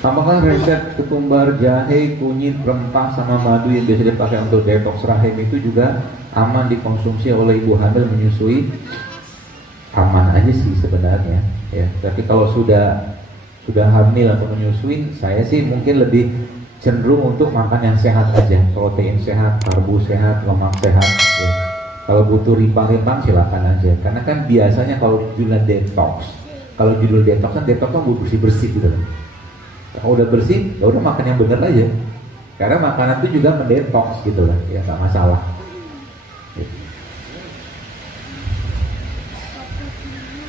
Apakah resep ketumbar, jahe, kunyit, rempah, sama madu yang biasa dipakai untuk detox rahim itu juga aman dikonsumsi oleh ibu hamil menyusui? Aman aja sih sebenarnya, ya. Tapi kalau sudah hamil atau menyusui, saya sih mungkin lebih cenderung untuk makan yang sehat aja, protein sehat, karbo sehat, lemak sehat. Ya. Kalau butuh rimpang-rimpang silakan aja. Karena kan biasanya kalau judulnya detox, kan bersih-bersih gitu. Kalau udah bersih, ya udah makan yang bener aja. Karena makanan itu juga mendetoks gitu lah, ya nggak masalah. Gitu.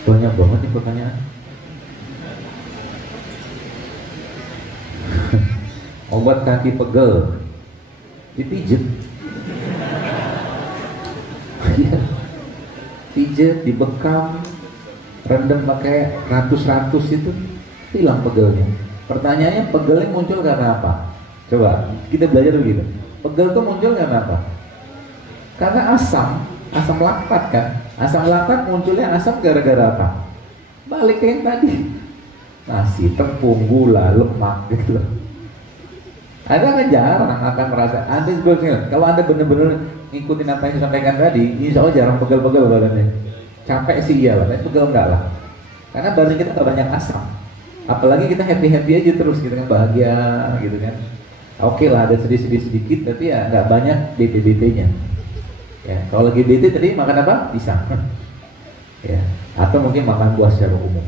Banyak banget nih pertanyaan. Obat kaki pegel, dipijet. Pijet, dibekam, rendam pakai ratus-ratus itu hilang pegelnya. Pertanyaannya, pegelnya muncul karena apa? Coba kita belajar begitu. Pegel itu muncul karena apa? Karena asam laktat kan. Asam laktat munculnya asam gara-gara apa? Balik ke yang tadi. Nasi, tepung, gula, lemak gitu loh. Anda kan jarang akan merasa. Anda sebetulnya, kalau Anda benar-benar ngikutin apa yang saya sampaikan tadi, insya Allah jarang pegel-pegel badannya. Capek sih iyalah, tapi pegel enggak lah. Karena badan kita tak banyak asam. Apalagi kita happy aja terus gitu kan, bahagia gitu kan. Oke lah, ada sedikit tapi ya nggak banyak bete-betenya. Ya, kalau lagi bete tadi makan apa? Pisang. Ya, atau mungkin makan buah secara umum.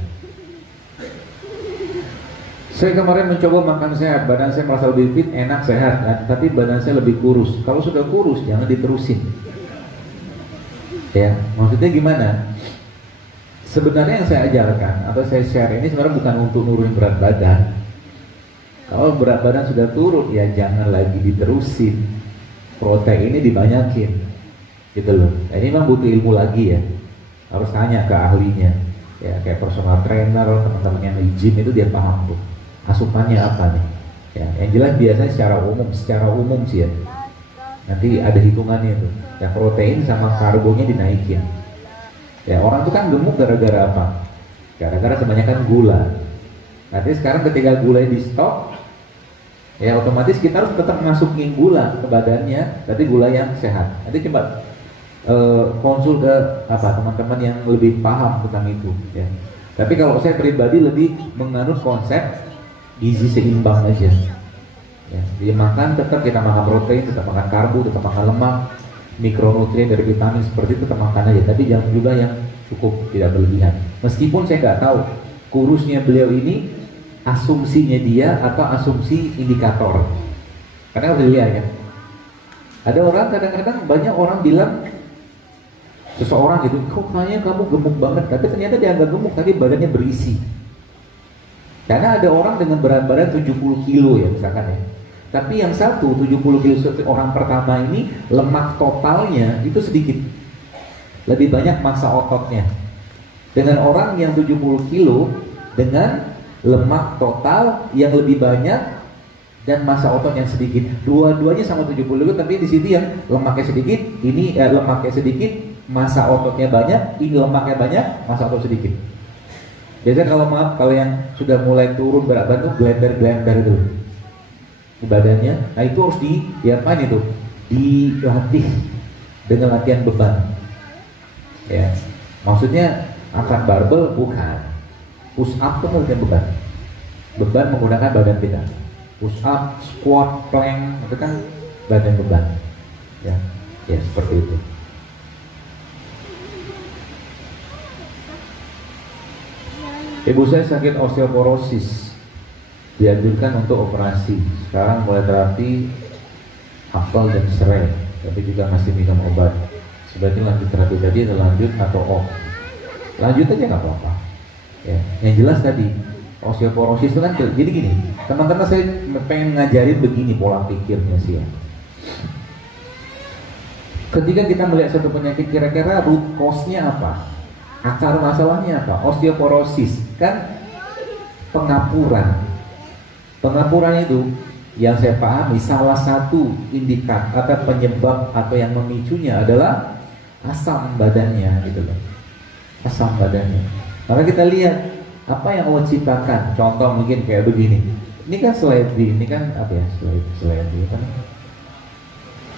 Saya kemarin mencoba makan sehat, badan saya merasa lebih fit, enak, sehat, kan? Tapi badan saya lebih kurus. Kalau sudah kurus jangan diterusin. Ya, maksudnya gimana? Sebenarnya yang saya ajarkan atau saya share ini sebenarnya bukan untuk nurunin berat badan. Kalau berat badan sudah turun, ya jangan lagi diterusin. Protein ini dibanyakin, gitu loh. Nah, ini memang butuh ilmu lagi ya. Harus tanya ke ahlinya. Ya, kayak personal trainer, teman-teman yang di gym itu dia paham tuh. Asupannya apa nih? Ya, yang jelas biasanya secara umum sih ya. Nanti ada hitungannya tuh. Ya, protein sama karbonya dinaikin. Ya, orang tuh kan gemuk gara-gara apa? Gara-gara kebanyakan gula. Nanti sekarang ketika gula di stop, ya otomatis kita harus tetap masukin gula ke badannya, tapi gula yang sehat. Nanti coba konsul ke teman-teman yang lebih paham tentang itu. Ya. Tapi kalau saya pribadi lebih menganut konsep gizi seimbang aja. Ya, jadi makan tetap kita makan protein, tetap makan karbo, tetap makan lemak. Mikronutrien dari vitamin seperti itu makan aja, tapi jangan juga yang cukup tidak berlebihan. Meskipun saya nggak tahu kurusnya beliau ini asumsinya dia atau asumsi indikator, karena harus dilihat ya. Ada orang kadang-kadang banyak orang bilang seseorang gitu, kok kayaknya kamu gemuk banget, tapi ternyata dia nggak gemuk, tapi badannya berisi. Karena ada orang dengan berat badan 70 kilo ya misalkan ya. Tapi yang 70 kilo orang pertama ini lemak totalnya itu sedikit, lebih banyak massa ototnya. Dengan orang yang 70 kilo dengan lemak total yang lebih banyak dan massa otot yang sedikit. Dua-duanya sama 70 kilo, tapi di sini yang lemaknya sedikit, ini lemaknya sedikit, massa ototnya banyak, ini lemaknya banyak, massa otot sedikit. Biasanya kalau yang sudah mulai turun berat badan tuh glender itu di badannya. Nah itu harus diapain itu? Dilatih dengan latihan beban. Ya, maksudnya angkat barbel bukan. Push up itu latihan beban. Beban menggunakan badan kita. Push up, squat, plank itu kan badan beban. Ya, ya seperti itu. Ibu saya sakit osteoporosis, dianjurkan untuk operasi. Sekarang mulai terapi apel dan serai, tapi juga masih minum obat. Sebaiknya lanjut terapi tadi atau lanjut atau off? Lanjut aja nggak apa-apa. Ya, yang jelas tadi osteoporosis itu kan jadi gini. Teman-teman saya pengen ngajarin begini pola pikirnya sih ya. Ketika kita melihat satu penyakit, kira-kira root cause-nya apa? Akar masalahnya apa? Osteoporosis kan pengapuran. Pengapuran itu yang saya pahami salah satu indikator atau penyebab atau yang memicunya adalah asam badannya gitu loh. Asam badannya. Karena kita lihat apa yang Allah ciptakan. Contoh mungkin kayak begini. Ini kan seledi, ini kan apa ya, seledi kan?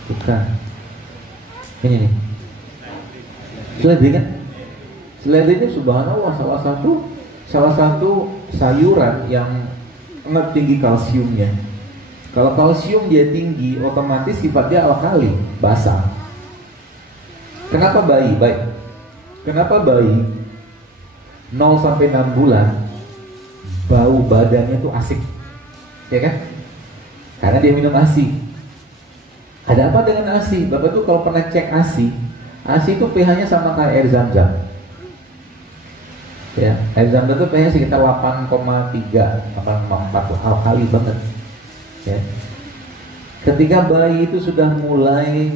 Bukan. Ini nih. Seledi kan? Seledi ini subhanallah salah satu sayuran yang sangat tinggi kalsiumnya. Kalau kalsium dia tinggi, otomatis sifatnya alkali, basah. Kenapa bayi? Baik. Kenapa bayi 0 sampai 6 bulan bau badannya tuh asik? Ya kan? Karena dia minum ASI. Ada apa dengan ASI? Bapak tuh kalau pernah cek ASI itu pH-nya sama kayak air zam-zam. Ya, air zam-zam itu pH sekitar 8,3, 8,4, alkali banget. Ya. Ketika bayi itu sudah mulai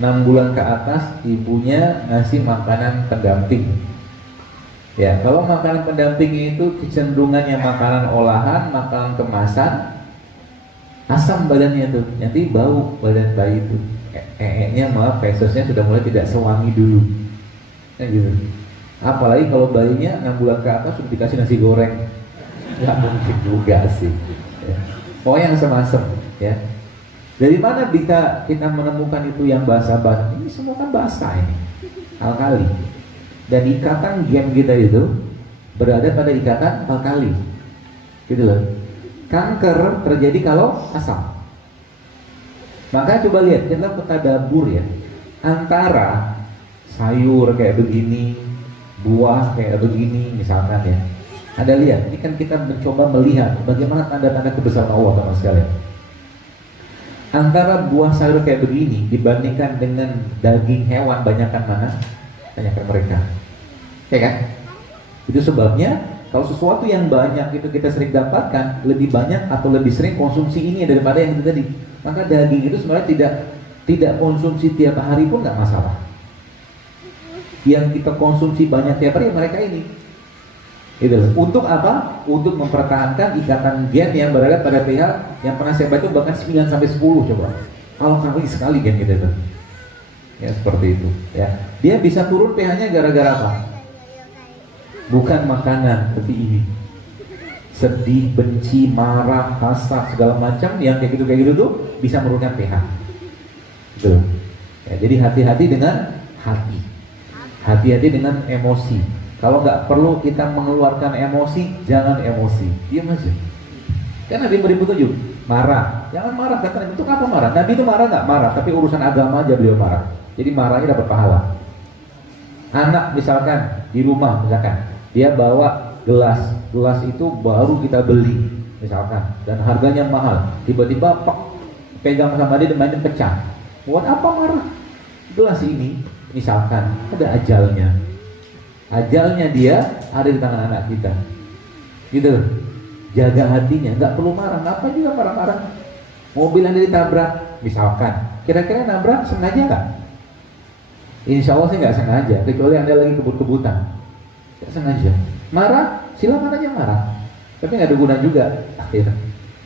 6 bulan ke atas, ibunya ngasih makanan pendamping. Ya, kalau makanan pendamping itu kecenderungannya makanan olahan, makanan kemasan, asam badannya tuh, nanti bau badan bayi itu. Nya maaf, fesosnya sudah mulai tidak sewangi dulu. Ya, gitu. Apalagi kalau bayinya 6 bulan ke atas sudah dikasih nasi goreng, nggak mungkin juga sih. Ya. Oh, yang asam-asam, ya. Dari mana kita menemukan itu yang basah-basah? Ini semua kan basah ini, alkali. Dan ikatan gen kita itu berada pada ikatan alkali, gitu loh. Kanker terjadi kalau asam. Maka coba lihat, kita tadabur ya, antara sayur kayak begini, buah kayak begini, misalkan ya. Anda lihat, ini kan kita mencoba melihat bagaimana tanda-tanda kebesaran Allah, teman sekalian. Antara buah sayur kayak begini dibandingkan dengan daging hewan, banyakkan mana? Banyakkan mereka. Ya kan? Itu sebabnya kalau sesuatu yang banyak itu kita sering dapatkan, lebih banyak atau lebih sering konsumsi ini daripada yang itu tadi. Maka daging itu sebenarnya tidak konsumsi tiap hari pun nggak masalah. Yang kita konsumsi banyak tiap hari mereka ini. Itu. Untuk apa? Untuk mempertahankan ikatan gen yang berada pada pH yang pernah saya baca bahkan 9 sampai 10 coba. Kalau kali sekali gen kita itu. Ya seperti itu. Ya. Dia bisa turun pH-nya gara-gara apa? Bukan makanan, tapi ini sedih, benci, marah, hasad, segala macam yang kayak gitu tuh bisa menurunkan pH. Gitu. Ya, jadi hati-hati dengan hati, hati-hati dengan emosi. Kalau nggak perlu kita mengeluarkan emosi, jangan emosi, diam aja. Kan Nabi beri petunjuk, marah, jangan marah. Kata Nabi, itu apa marah? Nabi itu marah nggak? Marah, tapi urusan agama aja beliau marah. Jadi marahnya dapat pahala. Anak misalkan di rumah misalkan dia bawa gelas itu baru kita beli misalkan dan harganya mahal, tiba-tiba pegang sama dia dan pecah. Buat apa marah? Gelas ini misalkan ada ajalnya dia ada di tangan anak kita, gitu. Jaga hatinya, nggak perlu marah. Ngapa juga marah-marah? Mobil yang ditabrak misalkan, kira-kira nabrak sengaja nggak? Insya Allah sih nggak sengaja, kecuali Anda lagi kebut-kebutan. Nggak sengaja. Marah, silakan aja marah. Tapi nggak ada guna juga. Akhirnya,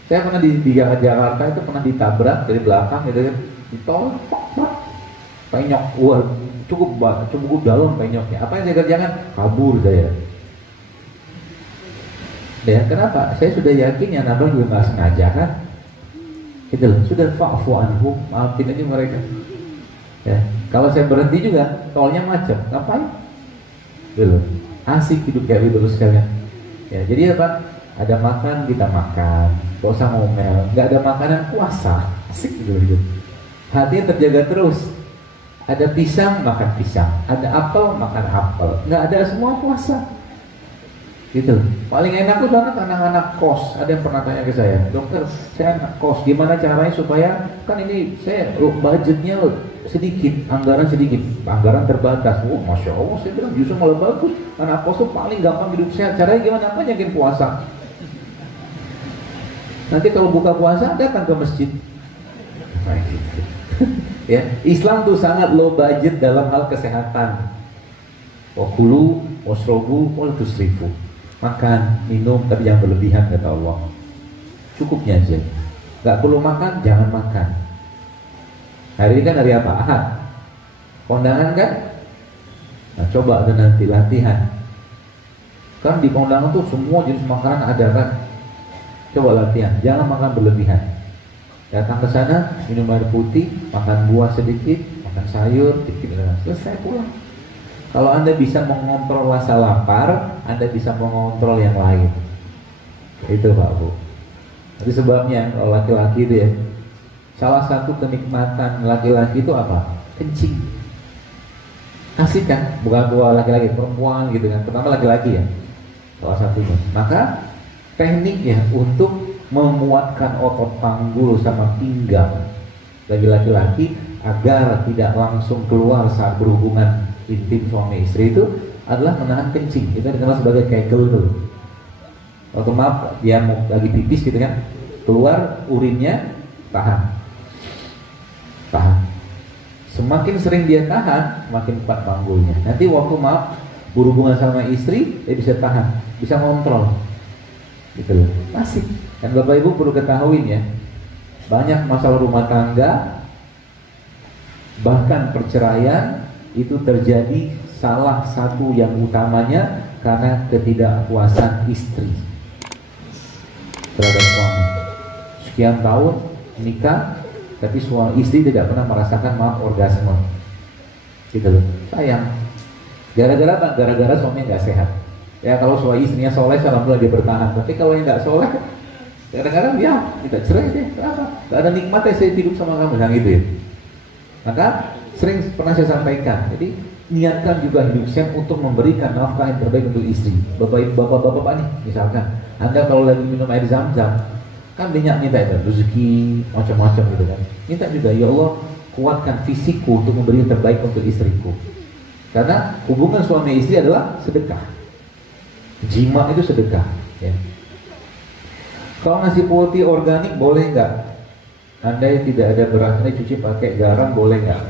saya pernah di Jakarta itu pernah ditabrak dari belakang gitu kan, ditolak, penyok, wah cukup dalam penyoknya. Apa yang saya kerjakan? Kabur saya. Ya kenapa? Saya sudah yakin yang nabrak juga nggak sengaja kan. Gitu loh. Sudah fa'fu anhum, maafin aja mereka. Ya, kalau saya berhenti juga, tolnya macet, ngapain? Belum, asik hidup kayak gitu sekalian. Ya, jadi apa? Ada makan kita makan, gak usah ngomel. Gak ada makanan puasa, asik gitu. Hatinya terjaga terus. Ada pisang makan pisang, ada apel makan apel. Gak ada semua puasa. Gitu. Paling enak tuh banget anak-anak kos. Ada yang pernah tanya ke saya, dokter, saya anak kos, gimana caranya supaya kan ini saya budgetnya sedikit, anggaran sedikit, anggaran terbatas. Oh, masya Allah, saya bilang justru malah bagus. Anak kos tuh paling gampang hidup sehat. Caranya gimana? Apa yakin puasa? Nanti kalau buka puasa datang ke masjid. Ya, Islam tuh sangat low budget dalam hal kesehatan. Wakulu, wasrobu, wal tusrifu. Makan, minum, tapi jangan berlebihan kata Allah. Cukupnya aja. Gak perlu makan, jangan makan. Hari ini kan hari apa? Ahad. Kondangan kan? Nah coba ada nanti latihan. Kan di kondangan tuh semua jenis makanan ada kan? Coba latihan, jangan makan berlebihan. Datang ke sana, minum air putih, makan buah sedikit, makan sayur, sedikit, selesai pulang. Kalau Anda bisa mengontrol rasa lapar, Anda bisa mengontrol yang lain. Itu Pak Bu. Itu sebabnya kalau laki-laki itu ya, salah satu kenikmatan laki-laki itu apa? Kencing. Kasih kan, bukan dua laki-laki, perempuan gitu kan, pertama laki-laki ya, salah satunya. Maka tekniknya untuk memuatkan otot panggul sama pinggang bagi laki-laki agar tidak langsung keluar saat berhubungan intim suami istri itu adalah menahan kencing. Itu dikenal sebagai kegel tuh. Waktu maaf dia mau lagi pipis gitu kan, keluar urinnya, tahan. Semakin sering dia tahan, semakin kuat panggulnya. Nanti waktu maaf berhubungan sama istri, dia bisa tahan, bisa ngontrol. Gitu loh. Masih. Dan Bapak Ibu perlu ketahui ya, banyak masalah rumah tangga, bahkan perceraian itu terjadi salah satu yang utamanya karena ketidakpuasan istri terhadap suami. Sekian tahun nikah, tapi suami istri tidak pernah merasakan orgasme. Gitu loh. Sayang. Gara-gara apa? Gara-gara suami nggak sehat. Ya kalau suami istrinya soleh, alhamdulillah dia bertahan. Tapi kalau yang nggak soleh, kadang-kadang ya kita cerai deh. Kenapa? Gak ada nikmatnya saya hidup sama kamu, yang gitu ya. Maka sering pernah saya sampaikan. Jadi niatkan juga hidup sehat untuk memberikan nafkah yang terbaik untuk istri. Bapak-bapak nih, misalkan Anda kalau lagi minum air zam-zam, kan banyak minta itu rezeki macam-macam gitu kan. Minta juga, ya Allah kuatkan fisikku untuk memberi yang terbaik untuk istriku. Karena hubungan suami istri adalah sedekah. Jima itu sedekah. Ya. Kalau nasi putih organik boleh nggak? Andai tidak ada berasnya cuci pakai garam boleh nggak?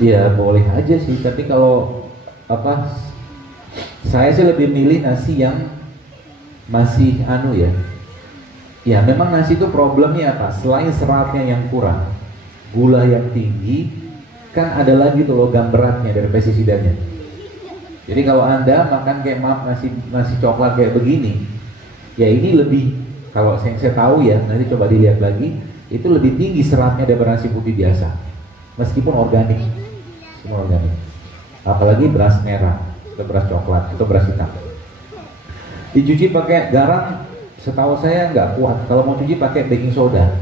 Ya boleh aja sih. Tapi kalau apa? Saya sih lebih milih nasi yang masih ya. Ya memang nasi itu problemnya apa? Selain seratnya yang kurang, gula yang tinggi, kan ada lagi tuh logam beratnya dari pestisidanya. Jadi kalau Anda makan kayak nasi coklat kayak begini, ya ini lebih, kalau saya tahu ya, nanti coba dilihat lagi, itu lebih tinggi seratnya daripada nasi putih biasa, meskipun organik. Semua organik. Apalagi beras merah, atau beras coklat, atau beras hitam. Dicuci pakai garam, setahu saya nggak kuat. Kalau mau cuci pakai baking soda,